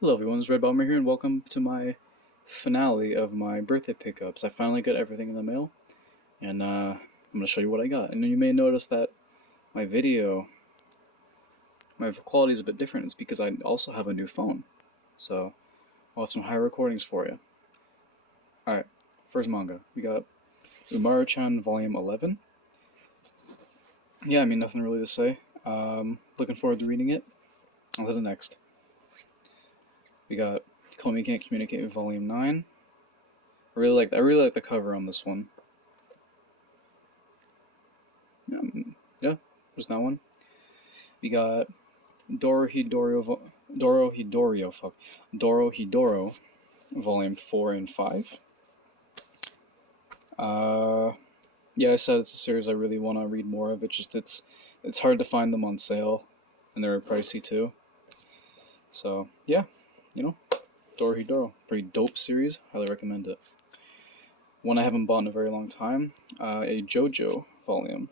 Hello everyone, it's Red Bomber here, and welcome to my finale of my birthday pickups. I finally got everything in the mail, and I'm going to show you what I got. And you may notice that my video, my quality is a bit different. It's because I also have a new phone, so I'll have some higher recordings for you. Alright, first manga. We got Umaru-chan Volume 11. Yeah, I mean, nothing really to say. Looking forward to reading it. On to the next. We got Komi Can't Communicate Volume 9. I really like the cover on this one. Yeah, there's that one. We got Doro Hidoro, Volume 4 and 5. Yeah, I said it's a series I really want to read more of. It's hard to find them on sale, and they're pricey too. So yeah, you know, Doro, pretty dope series. Highly recommend it. One I haven't bought in a very long time. A JoJo volume.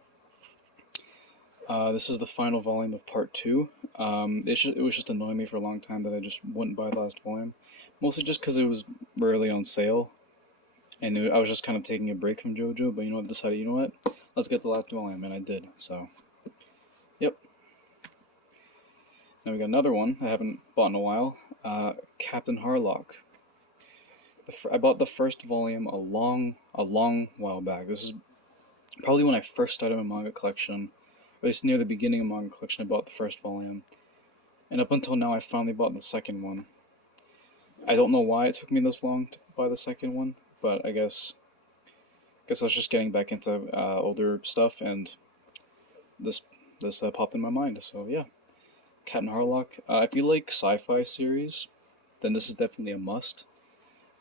This is the final volume of part 2. It was just annoying me for a long time that I just wouldn't buy the last volume. Mostly just because it was rarely on sale. And I was just kind of taking a break from JoJo, but I decided, you know what? Let's get the last volume, and I did. So, yep. Now we got another one I haven't bought in a while. Captain Harlock. I bought the first volume a long while back. This is probably when I first started my manga collection. Or at least near the beginning of manga collection, I bought the first volume. And up until now, I finally bought the second one. I don't know why it took me this long to buy the second one, but I guess I was just getting back into older stuff, and this popped in my mind. So yeah, Captain Harlock. If you like sci-fi series, then this is definitely a must.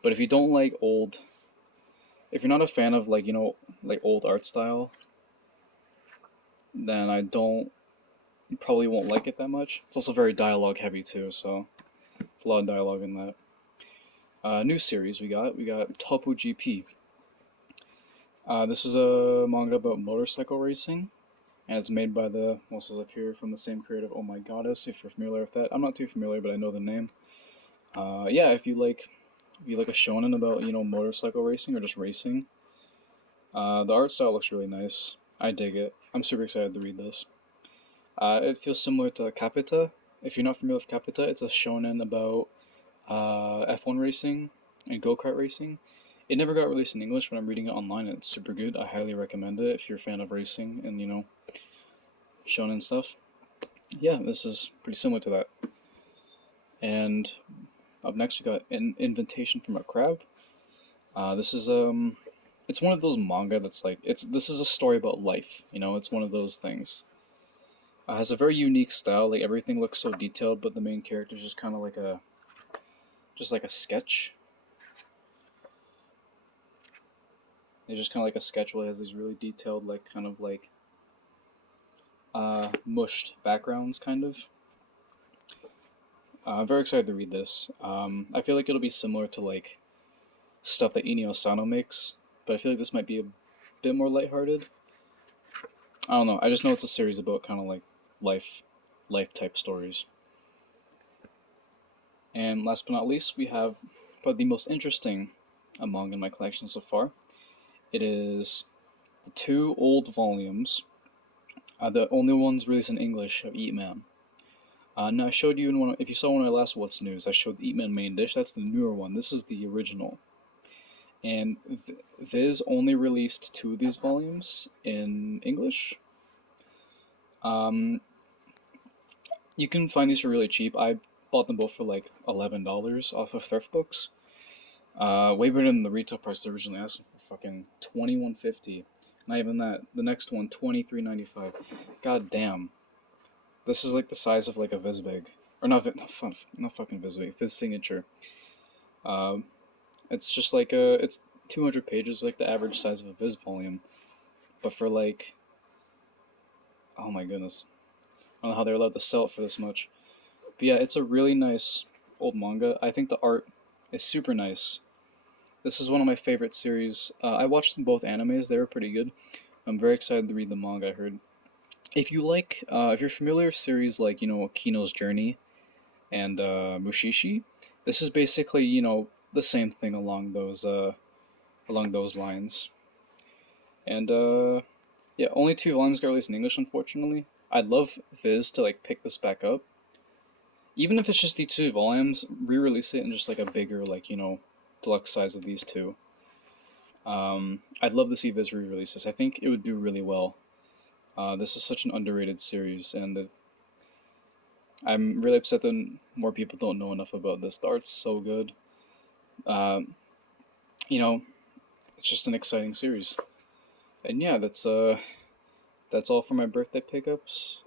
But if you don't like if you're not a fan of like old art style, then you probably won't like it that much. It's also very dialogue heavy too, so it's a lot of dialogue in that. New series we got Topu GP. This is a manga about motorcycle racing, and it's made by says up here, from the same creator of Oh My Goddess. If you're familiar with that, I'm not too familiar, but I know the name. Yeah, if you like a shonen about motorcycle racing or just racing, the art style looks really nice. I dig it. I'm super excited to read this. It feels similar to Capita. If you're not familiar with Capita, it's a shonen about F1 racing and go-kart racing. It never got released in English, but I'm reading it online and it's super good. I highly recommend it if you're a fan of racing and, shonen stuff. Yeah, this is pretty similar to that. And up next, we got An Invitation from a Crab. This is it's one of those manga that's like this is a story about life. It's one of those things. It has a very unique style. Like everything looks so detailed, but the main character is just kind of like a sketch. It's just kind of like a sketch where it has these really detailed, like kind of like mushed backgrounds, kind of. I'm very excited to read this. I feel like it'll be similar to like stuff that Inio Sano makes, but I feel like this might be a bit more lighthearted. I don't know. I just know it's a series about kind of like life type stories. And last but not least, we have probably the most interesting manga in my collection so far. It is the 2 old volumes, the only ones released in English, of Eat Man. Now I showed you if you saw one of my last What's News, I showed the Eat Man main dish. That's the newer one. This is the original. And Viz only released 2 of these volumes in English. You can find these for really cheap. I bought them both for like $11 off of thrift books. Way better than the retail price they originally asked for, fucking $21.50. Not even that. The next one, $23.95. God damn. This is like the size of like a Vizbig. Or not fucking Vizbig, Viz Signature. It's just like it's 200 pages, like the average size of a Viz volume. But for like, oh my goodness. I don't know how they're allowed to sell it for this much. But yeah, it's a really nice old manga. I think the art is super nice. This is one of my favorite series. I watched them both animes. They were pretty good. I'm very excited to read the manga, I heard. If you're familiar with series like, Kino's Journey and Mushishi, this is basically, you know, the same thing along those lines. And yeah, only two volumes got released in English, unfortunately. I'd love Viz to like pick this back up, even if it's just the two volumes, re-release it in just like a bigger, like, you know, deluxe size of these two. I'd love to see Viz re-release this. I think it would do really well. This is such an underrated series, and I'm really upset that more people don't know enough about this. The art's so good. Um, you know, it's just an exciting series. And yeah, that's all for my birthday pickups.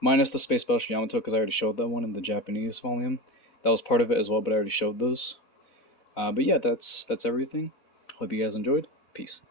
Minus the Space Battleship Yamato, because I already showed that one in the Japanese volume. That was part of it as well, but I already showed those. But yeah, that's everything. Hope you guys enjoyed. Peace.